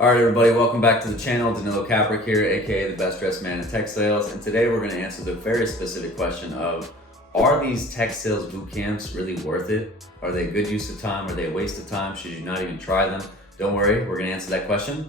All right, everybody, welcome back to the channel. Danilo Caprick here, aka the best dressed man in tech sales. And today we're going to answer the very specific question of, are these tech sales boot camps really worth it? Are they a good use of time? Are they a waste of time? Should you not even try them? Don't worry, we're going to answer that question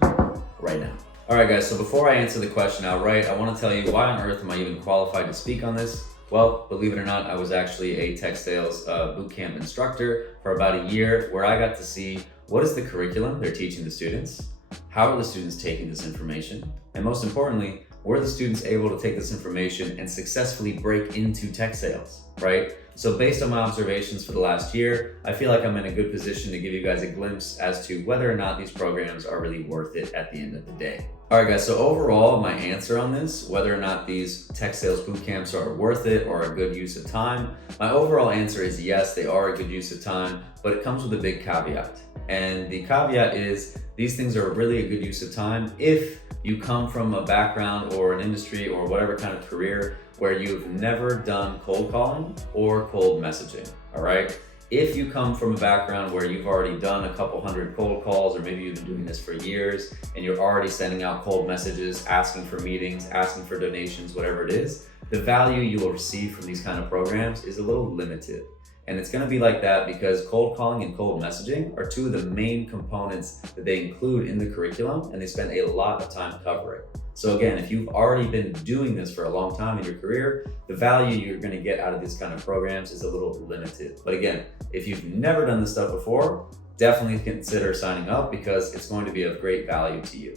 right now. All right, guys, so before I answer the question outright, I want to tell you, why on earth am I even qualified to speak on this? Well, believe it or not, I was actually a tech sales bootcamp instructor for about a year, where I got to see what is the curriculum they're teaching the students, how are the students taking this information, and most importantly, were the students able to take this information and successfully break into tech sales, right? So based on my observations for the last year, I feel like I'm in a good position to give you guys a glimpse as to whether or not these programs are really worth it at the end of the day. All right, guys, so overall, my answer on this, whether or not these tech sales boot camps are worth it or a good use of time, my overall answer is yes, they are a good use of time, but it comes with a big caveat. And the caveat is these things are really a good use of time if you come from a background or an industry or whatever kind of career where you've never done cold calling or cold messaging, all right? If you come from a background where you've already done a couple hundred cold calls, or maybe you've been doing this for years and you're already sending out cold messages, asking for meetings, asking for donations, whatever it is, the value you will receive from these kind of programs is a little limited. And it's gonna be like that because cold calling and cold messaging are two of the main components that they include in the curriculum, and they spend a lot of time covering. So again, if you've already been doing this for a long time in your career, the value you're gonna get out of these kind of programs is a little limited. But again, if you've never done this stuff before, definitely consider signing up because it's going to be of great value to you.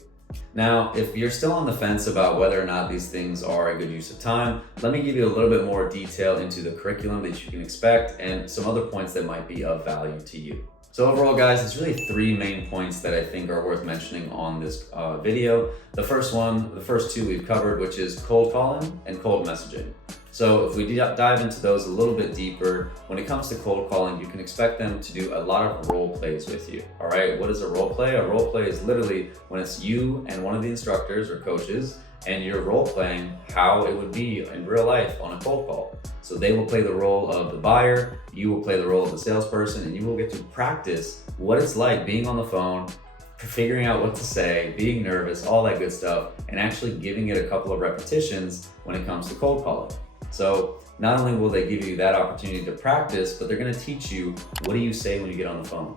Now, if you're still on the fence about whether or not these things are a good use of time, let me give you a little bit more detail into the curriculum that you can expect and some other points that might be of value to you. So overall, guys, it's really three main points that I think are worth mentioning on this video. The first two we've covered, which is cold calling and cold messaging. So if we dive into those a little bit deeper, when it comes to cold calling, you can expect them to do a lot of role plays with you, all right? What is a role play? A role play is literally when it's you and one of the instructors or coaches, and you're role playing how it would be in real life on a cold call. So they will play the role of the buyer, you will play the role of the salesperson, and you will get to practice what it's like being on the phone, figuring out what to say, being nervous, all that good stuff, and actually giving it a couple of repetitions when it comes to cold calling. So not only will they give you that opportunity to practice, but they're gonna teach you, what do you say when you get on the phone?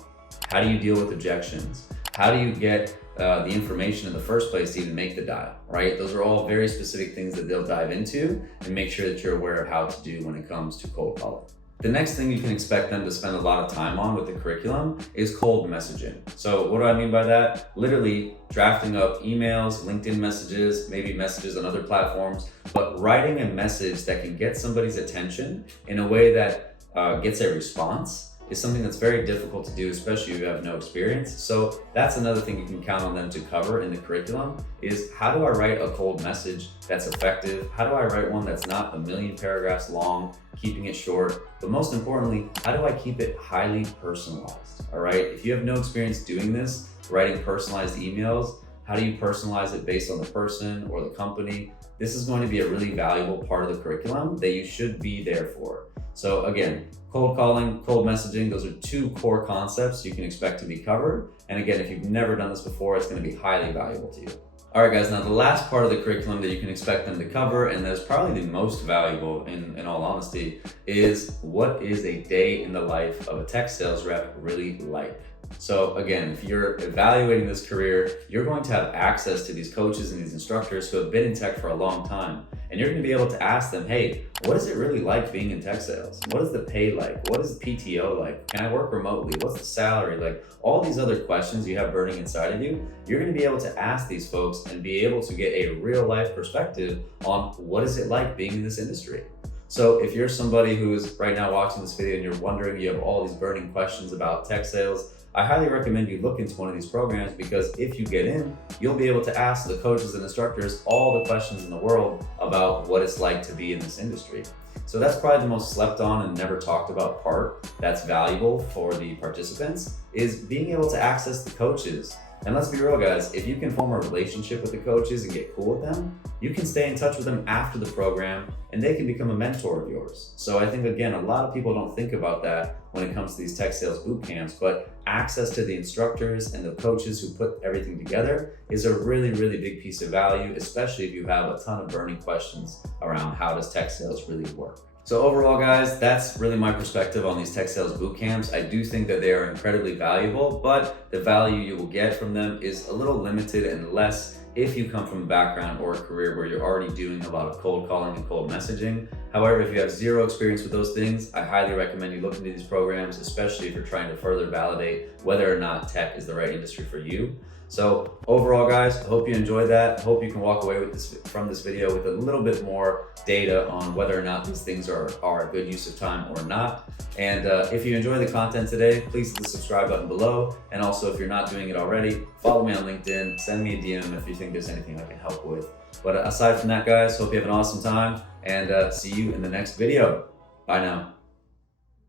How do you deal with objections? How do you get the information in the first place to even make the dial, right? Those are all very specific things that they'll dive into and make sure that you're aware of how to do when it comes to cold calling. The next thing you can expect them to spend a lot of time on with the curriculum is cold messaging. So what do I mean by that? Literally drafting up emails, LinkedIn messages, maybe messages on other platforms, but writing a message that can get somebody's attention in a way that gets a response is something that's very difficult to do, especially if you have no experience. So that's another thing you can count on them to cover in the curriculum is, how do I write a cold message that's effective? How do I write one that's not a million paragraphs long, keeping it short? But most importantly, how do I keep it highly personalized, all right? If you have no experience doing this, writing personalized emails, how do you personalize it based on the person or the company? This is going to be a really valuable part of the curriculum that you should be there for. So again, cold calling, cold messaging, those are two core concepts you can expect to be covered. And again, if you've never done this before, it's going to be highly valuable to you. All right, guys, now the last part of the curriculum that you can expect them to cover, and that's probably the most valuable in all honesty, is what is a day in the life of a tech sales rep really like? So again, if you're evaluating this career, you're going to have access to these coaches and these instructors who have been in tech for a long time. And you're going to be able to ask them, hey, what is it really like being in tech sales? What is the pay like? What is the PTO like? Can I work remotely? What's the salary like? All these other questions you have burning inside of you, you're going to be able to ask these folks and be able to get a real life perspective on what is it like being in this industry. So if you're somebody who is right now watching this video and you're wondering, you have all these burning questions about tech sales, I highly recommend you look into one of these programs, because if you get in, you'll be able to ask the coaches and instructors all the questions in the world about what it's like to be in this industry. So that's probably the most slept on and never talked about part that's valuable for the participants, is being able to access the coaches. And let's be real, guys, if you can form a relationship with the coaches and get cool with them, you can stay in touch with them after the program and they can become a mentor of yours. So I think, again, a lot of people don't think about that when it comes to these tech sales boot camps, but access to the instructors and the coaches who put everything together is a really, really big piece of value, especially if you have a ton of burning questions around how does tech sales really work. So overall, guys, that's really my perspective on these tech sales boot camps. I do think that they are incredibly valuable, but the value you will get from them is a little limited and less if you come from a background or a career where you're already doing a lot of cold calling and cold messaging. However, if you have zero experience with those things, I highly recommend you look into these programs, especially if you're trying to further validate whether or not tech is the right industry for you. So overall, guys, I hope you enjoyed that. Hope you can walk away with from this video with a little bit more data on whether or not these things are a good use of time or not. And if you enjoy the content today, please hit the subscribe button below. And also, if you're not doing it already, follow me on LinkedIn, send me a DM if you think there's anything I can help with. But aside from that, guys, hope you have an awesome time and see you in the next video. Bye now.